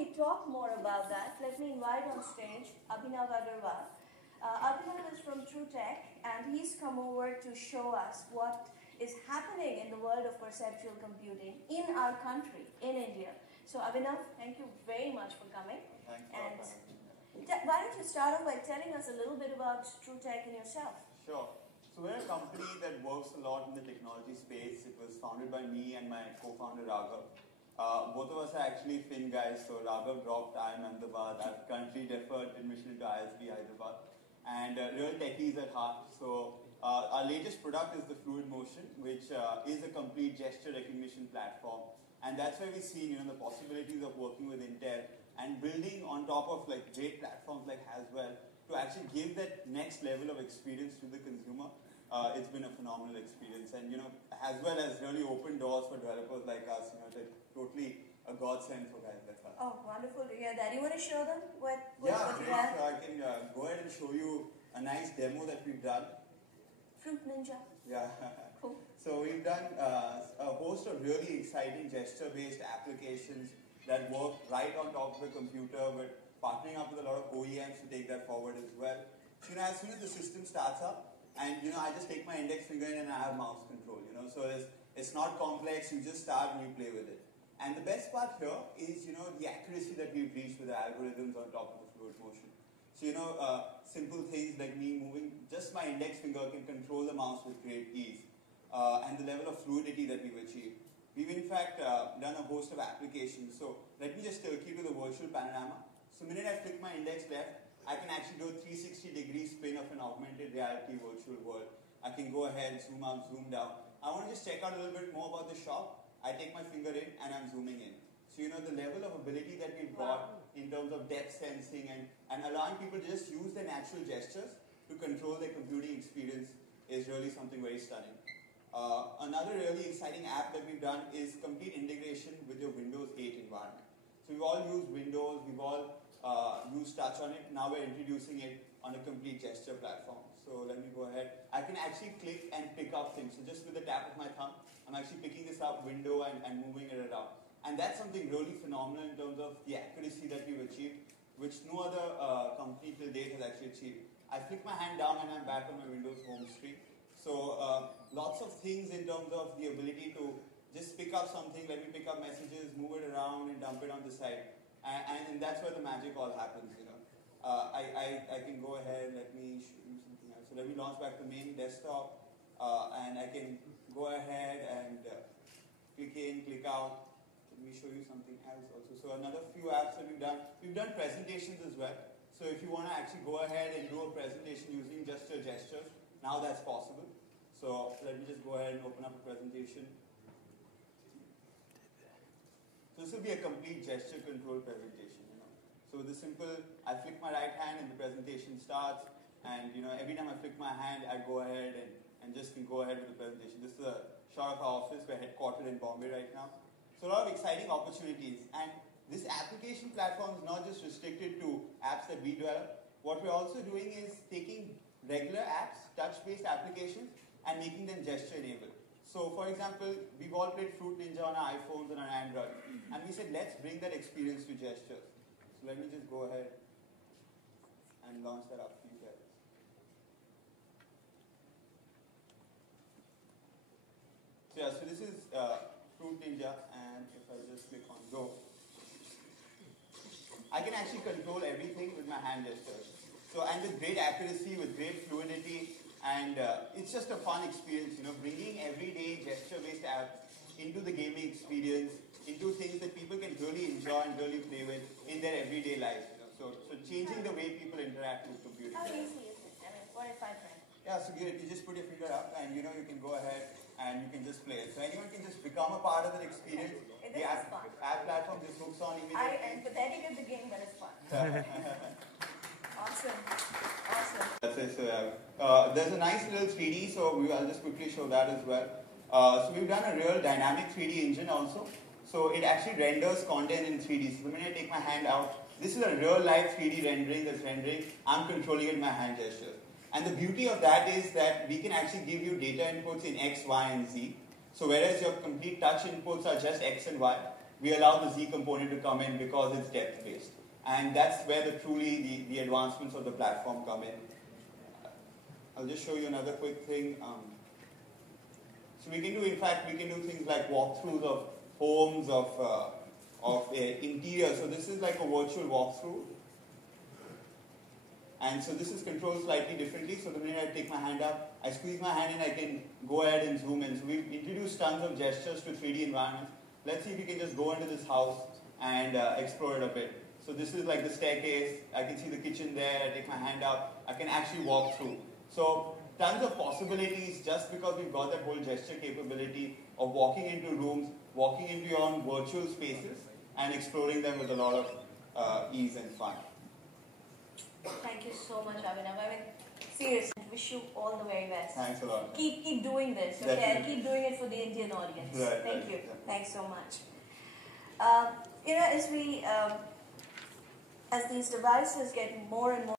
we talk more about that, let me invite on stage Abhinav Agarwal. Abhinav is from TrueTech, and he's come over to show us what is happening in the world of perceptual computing in our country, in India. So Abhinav, thank you very much for coming. Thanks. Why don't you start off by telling us a little bit about TrueTech and yourself? Sure. So we're a company that works a lot in the technology space. It was founded by me and my co-founder Raghav. Both of us are actually Finn guys, so Raghav dropped IIM Ahmedabad. I've currently deferred admission into ISB Hyderabad. And real techies at heart. So our latest product is the Fluid Motion, which is a complete gesture recognition platform. And that's where we see the possibilities of working with Intel and building on top of great platforms like Haswell to actually give that next level of experience to the consumer. It's been a phenomenal experience, and Haswell has really opened doors for developers like us. It's totally a godsend for guys like us. Oh, wonderful to hear that. You want to show them what you have? So I can go ahead and show you a nice demo that we've done. Fruit Ninja. Yeah. Cool. So we've done a host of really exciting gesture-based applications that work right on top of the computer, but partnering up with a lot of OEMs to take that forward as well. So as soon as the system starts up, and I just take my index finger in and I have mouse control. So it's not complex. You just start and you play with it. And the best part here is the accuracy that we've reached with the algorithms on top of the Fluid Motion. So simple things like me moving just my index finger can control the mouse with great ease, and the level of fluidity that we've achieved. We've in fact done a host of applications. So let me just take you to the virtual panorama. So the minute I flick my index left, I can actually do a 360-degree spin of an augmented reality virtual world. I can go ahead, zoom up, zoom down. I want to just check out a little bit more about the shop. I take my finger in and I'm zooming in. So the level of ability that we've got in terms of depth sensing and allowing people to just use their natural gestures to control their computing experience is really something very stunning. Another really exciting app that we've done is complete integration with your Windows 8 environment. So we've all used Windows, we've all used touch on it. Now we're introducing it on a complete gesture platform. So let me go ahead. I can actually click and pick up things. So just with the tap of my thumb, I'm actually picking this up window and moving it around. And that's something really phenomenal in terms of the accuracy that we've achieved, which no other company till date has actually achieved. I flick my hand down and I'm back on my Windows home screen. So lots of things in terms of the ability to just pick up something, let me pick up messages, move it around and dump it on the side. And that's where the magic all happens, I can go ahead, let me show you something else. So let me launch back the main desktop, and I can go ahead and click in, click out. Let me show you something else also. So another few apps that we've done presentations as well. So if you want to actually go ahead and do a presentation using just your gestures, now that's possible. So let me just go ahead and open up a presentation. So this will be a complete gesture control presentation. So with the simple, I flick my right hand and the presentation starts. And every time I flick my hand, I go ahead and just can go ahead with the presentation. This is a shot of our office. We're headquartered in Bombay right now. So a lot of exciting opportunities. And this application platform is not just restricted to apps that we develop. What we're also doing is taking regular apps, touch-based applications, and making them gesture-enabled. So for example, we've all played Fruit Ninja on our iPhones and on Android. And we said, let's bring that experience to gestures. So let me just go ahead and launch that up for you guys. So yeah, so this is Fruit Ninja, and if I just click on Go, I can actually control everything with my hand gestures. So, and with great accuracy, with great fluidity, and it's just a fun experience, bringing everyday gesture-based apps into the gaming experience, into things that people can really enjoy and really play with in their everyday life. So changing the way people interact with computing. How easy is it? What if I try? Yeah, so you just put your finger up and you can go ahead and you can just play it. So anyone can just become a part of that experience. The app platform just hooks on immediately. I am pathetic at the game, but it's fun. Awesome. That's it. So there's a nice little 3D, so I'll just quickly show that as well. So we've done a real dynamic 3D engine also. So it actually renders content in 3D. So the minute I take my hand out, this is a real life 3D rendering that's rendering. I'm controlling it with my hand gesture. And the beauty of that is that we can actually give you data inputs in X, Y, and Z. So whereas your complete touch inputs are just X and Y, we allow the Z component to come in because it's depth-based. And that's where the advancements of the platform come in. I'll just show you another quick thing. So we can do, in fact, we can do things like walkthroughs of homes, of interior. So this is like a virtual walkthrough. And so this is controlled slightly differently. So the minute I take my hand up, I squeeze my hand in, I can go ahead and zoom in. So we've introduced tons of gestures to 3D environments. Let's see if we can just go into this house and explore it a bit. So this is like the staircase. I can see the kitchen there. I take my hand up. I can actually walk through. So tons of possibilities just because we've got that whole gesture capability of walking into rooms, walking into your own virtual spaces, and exploring them with a lot of ease and fun. Thank you so much, Abhinav. I mean, seriously, wish you all the very best. Thanks a lot. Keep doing this, okay? Definitely. And keep doing it for the Indian audience. Right, Thank right, you. yeah. Thanks so much. As these devices get more and more